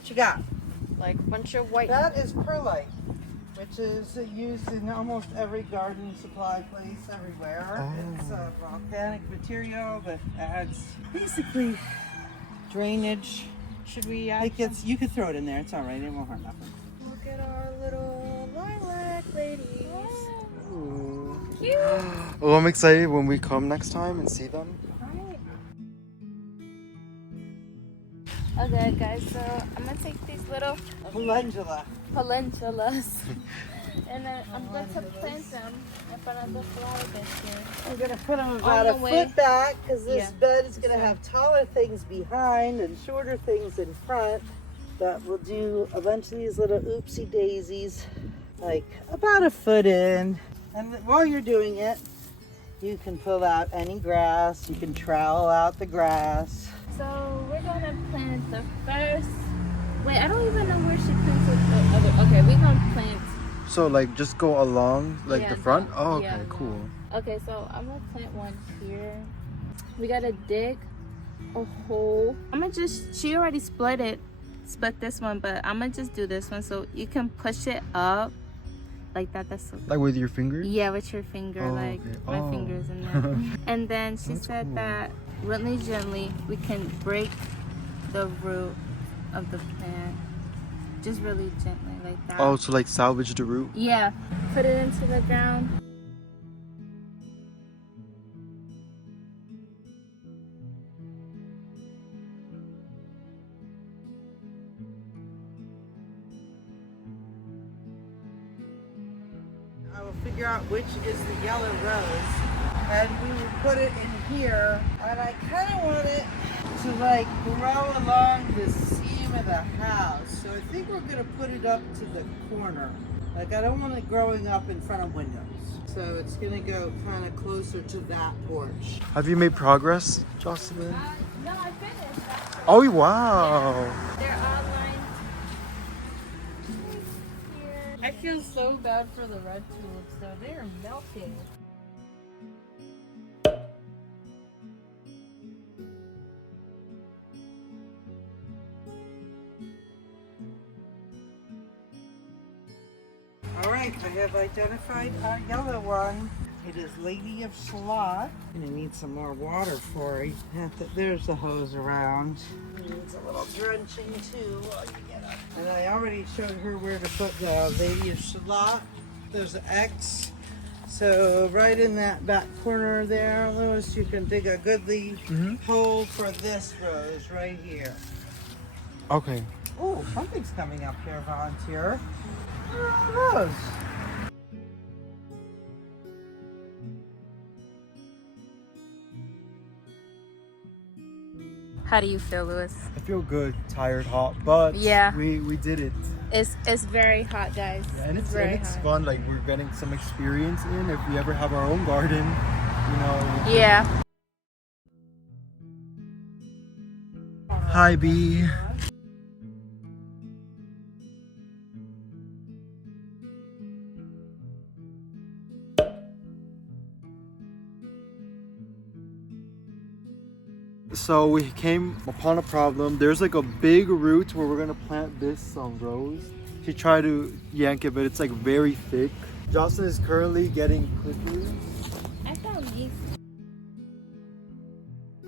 What you got? Like a bunch of white. That is perlite, which is used in almost every garden supply place everywhere. Oh. It's a volcanic material that adds basically drainage. Should we add It gets, you could throw it in there. It's all right. It won't hurt nothing. Look at our little lilac ladies. Ooh. Cute. Oh, I'm excited when we come next time and see them. Okay, guys, so I'm gonna take these little Calendula. calendulas and then I'm going to plant them in front of the flower bed here. I'm going to put them about the a way. foot back because this Yeah. bed is going to have taller things behind and shorter things in front. But we'll do a bunch of these little oopsie daisies, like about a foot in. And while you're doing it, you can pull out any grass. You can trowel out the grass. So we're gonna plant the first. Wait, I don't even know where she planted the other. Okay, we're gonna plant. So like just go along like Yeah, the front? no, Oh, okay, yeah. cool. Okay, so I'm gonna plant one here. We gotta dig a hole. I'm gonna just. She already split this one, but I'm gonna just do this one so you can push it up like that. That's so. Like with your fingers? Yeah, with your finger, Oh, like okay. my Oh. fingers in there. And then she That's said cool. that really gently we can break the root of the plant. Just really gently like that. Oh, so like salvage the root? Yeah, put it into the ground. I will figure out which is the yellow rose, and we will put it in here. And I kind of want it to like grow along the seam of the house. So I think we're gonna put it up to the corner. Like I don't want it growing up in front of windows. So it's gonna go kind of closer to that porch. Have you made progress, Jocelyn? No, I finished. Oh, wow. They're outlined here. I feel so bad for the red tulips though. They are melting. All right, I have identified our yellow one. It is Lady of Shalott. Gonna need some more water for it. There's the hose around. It needs a little drenching too while you get up. And I already showed her where to put the Lady of Shalott. There's an X. So right in that back corner there, Louis, you can dig a goodly hole for this rose right here. Okay. Oh, something's coming up here, volunteer. Rose. How do you feel, Louis? I feel good, tired, hot, but Yeah. we did it. It's very hot, guys. Yeah, and it's very it's hot. fun. Like we're getting some experience in. If we ever have our own garden, you know. Yeah. Hi, B. So we came upon a problem. There's like a big root where we're gonna plant this rose. She tried to yank it, but it's like very thick. Jocelyn is currently getting clippers. I found these.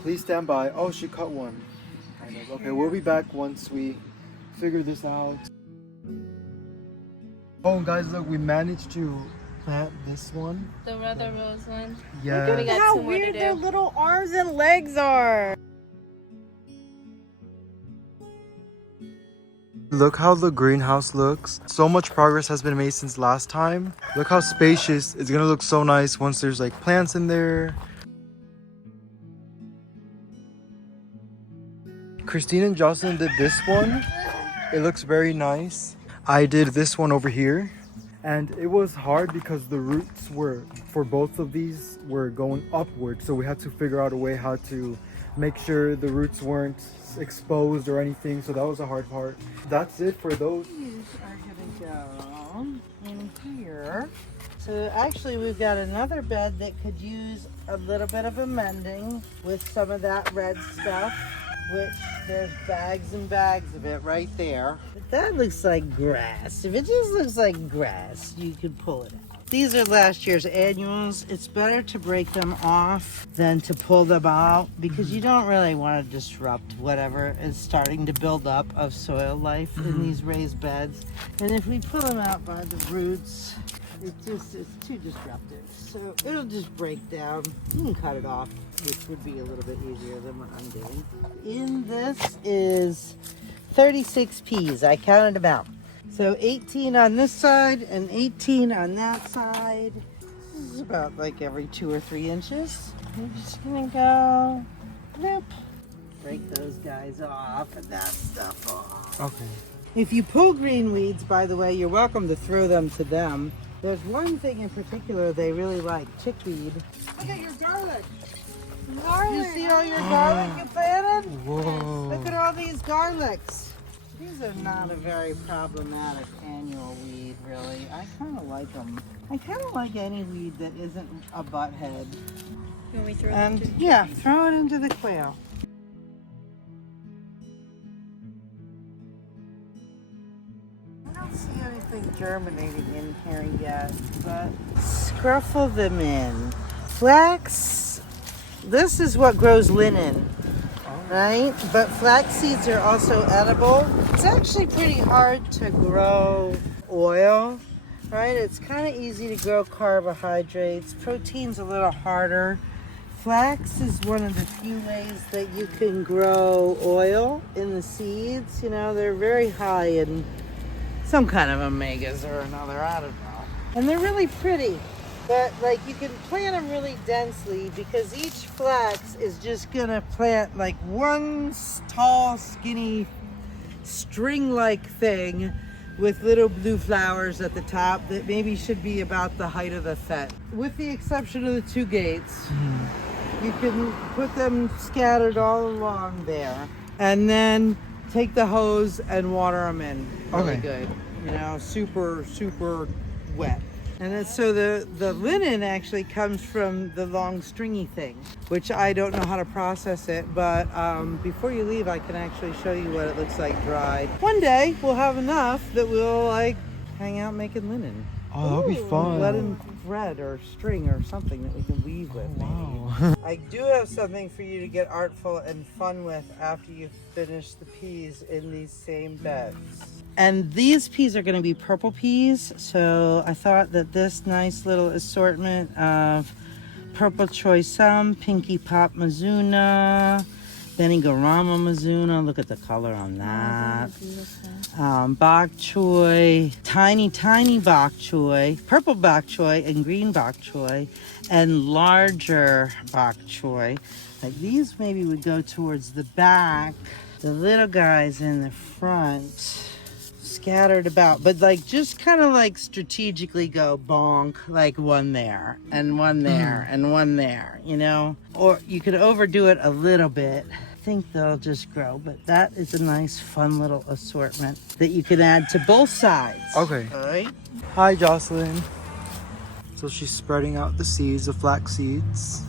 Please stand by. Oh, she cut one. Kind of. Okay, we'll be back once we figure this out. Oh, guys, look, we managed to plant this one. The other rose one. Yeah. We got How two more to weird do. their little arms and legs are. Look how the greenhouse looks. So much progress has been made since last time. Look how spacious. It's gonna look so nice once there's like plants in there. Christine and Jocelyn did this one. It looks very nice. I did this one over here. And it was hard because the roots were, for both of these, were going upward. So we had to figure out a way how to make sure the roots weren't exposed or anything. So that was a hard part. That's it for those. These are gonna go in here. So actually we've got another bed that could use a little bit of amending with some of that red stuff. which there's bags and bags of it right there. But that looks like grass. If it just looks like grass, you could pull it out. These are last year's annuals. It's better to break them off than to pull them out because you don't really want to disrupt whatever is starting to build up of soil life in these raised beds. And if we pull them out by the roots, it's too disruptive. So it'll just break down. You can cut it off, which would be a little bit easier than what I'm doing. In this is 36 peas. I counted them out. So 18 on this side and 18 on that side. This is about like every 2 or 3 inches. I'm just gonna go, nope. Break those guys off and that stuff off. Okay. If you pull green weeds, by the way, you're welcome to throw them to them. There's one thing in particular they really like, chickweed. Look at your garlic. You see all your garlic you planted? Whoa. Look at all these garlics. These are not a very problematic annual weed, really. I kind of like them. I kind of like any weed that isn't a butthead. You want me to throw And them yeah, throw it into the quail. I don't see anything germinating in here yet, but scruffle them in. Flax, this is what grows linen. Right? But flax seeds are also edible. It's actually pretty hard to grow oil, right? It's kind of easy to grow carbohydrates. Protein's a little harder. Flax is one of the few ways that you can grow oil in the seeds. You know, they're very high in some kind of omegas or another, I don't know. And they're really pretty. But like you can plant them really densely because each flax is just gonna plant like one tall, skinny, string-like thing with little blue flowers at the top that maybe should be about the height of the fence. With the exception of the 2 gates, you can put them scattered all along there and then take the hose and water them in really good. You know, super, super wet. And it's, so the linen actually comes from the long stringy thing, which I don't know how to process it, but before you leave, I can actually show you what it looks like dried. One day we'll have enough that we'll like hang out making linen. Oh, that'll be fun. Linen thread or string or something that we can weave with. Wow. I do have something for you to get artful and fun with after you finish the peas in these same beds. And these peas are going to be purple peas, so I thought that this nice little assortment of purple choy-sum, pinky pop Mizuna, Benigorama Mizuna, look at the color on that, bok choy, tiny bok choy, purple bok choy and green bok choy, and larger bok choy. Like these maybe would go towards the back, the little guys in the front. Scattered about, but like just kind of like strategically go bonk, like one there and one there and one there, you know, or you could overdo it a little bit. I think they'll just grow, but that is a nice fun little assortment that you can add to both sides. Okay. All right. Hi, Jocelyn. So she's spreading out the seeds, the flax seeds.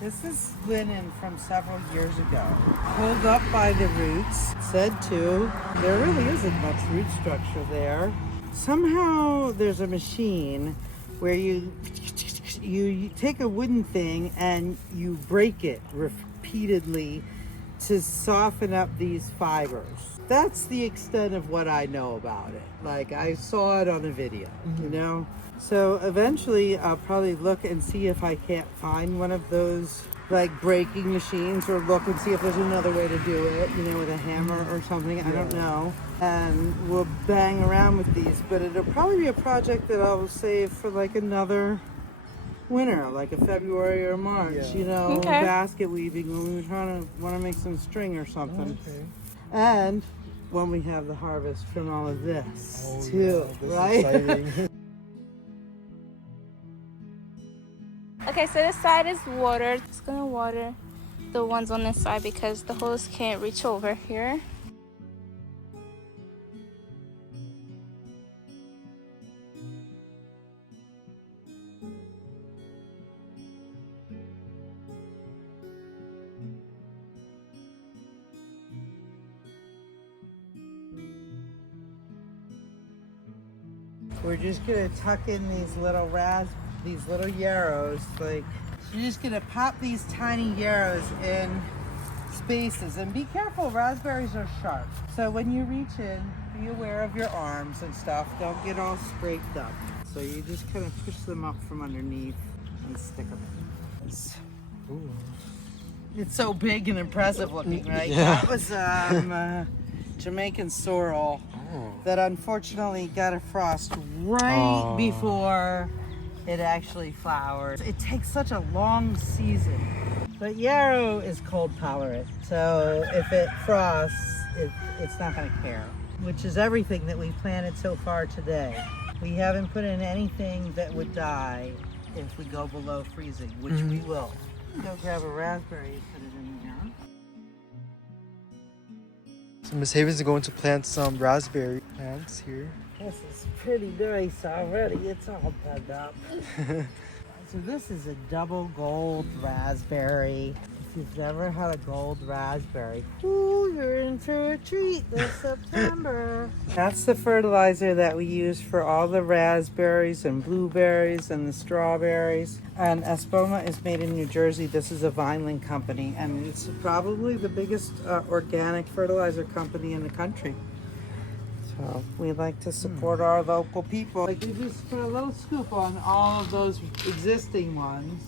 This is linen from several years ago. Pulled up by the roots. Said to, there really isn't much root structure there. Somehow there's a machine where you take a wooden thing and you break it repeatedly to soften up these fibers. That's the extent of what I know about it. Like I saw it on a video, you know? So eventually I'll probably look and see if I can't find one of those like breaking machines, or look and see if there's another way to do it, you know, with a hammer or something, I don't know. And we'll bang around with these, but it'll probably be a project that I'll save for like another winter, like a February or March, you know, Okay. basket weaving when we want to make some string or something. And when we have the harvest from all of this too, right? Exciting. Okay, so this side is watered. It's gonna water the ones on this side because the hose can't reach over here. we're just gonna tuck in these little yarrows. Like, you're just gonna pop these tiny yarrows in spaces, and be careful, raspberries are sharp. So when you reach in, be aware of your arms and stuff. Don't get all scraped up. So you just kind of push them up from underneath and stick them in. Ooh. It's so big and impressive looking, right? Yeah. That was Jamaican sorrel that unfortunately got a frost right before it actually flowers. It takes such a long season. But yarrow is cold tolerant, so if it frosts, it's not going to care, which is everything that we planted so far today. We haven't put in anything that would die if we go below freezing, which we will. Go grab a raspberry and put it in here. So Miss Haven's going to plant some raspberry plants here. This is pretty nice already. It's all dug up. So this is a double gold raspberry. If you've never had a gold raspberry, ooh, you're in for a treat this September. That's the fertilizer that we use for all the raspberries and blueberries and the strawberries. And Espoma is made in New Jersey. This is a Vineland company, and it's probably the biggest organic fertilizer company in the country. So we like to support our local people. Like, we just put a little scoop on all of those existing ones.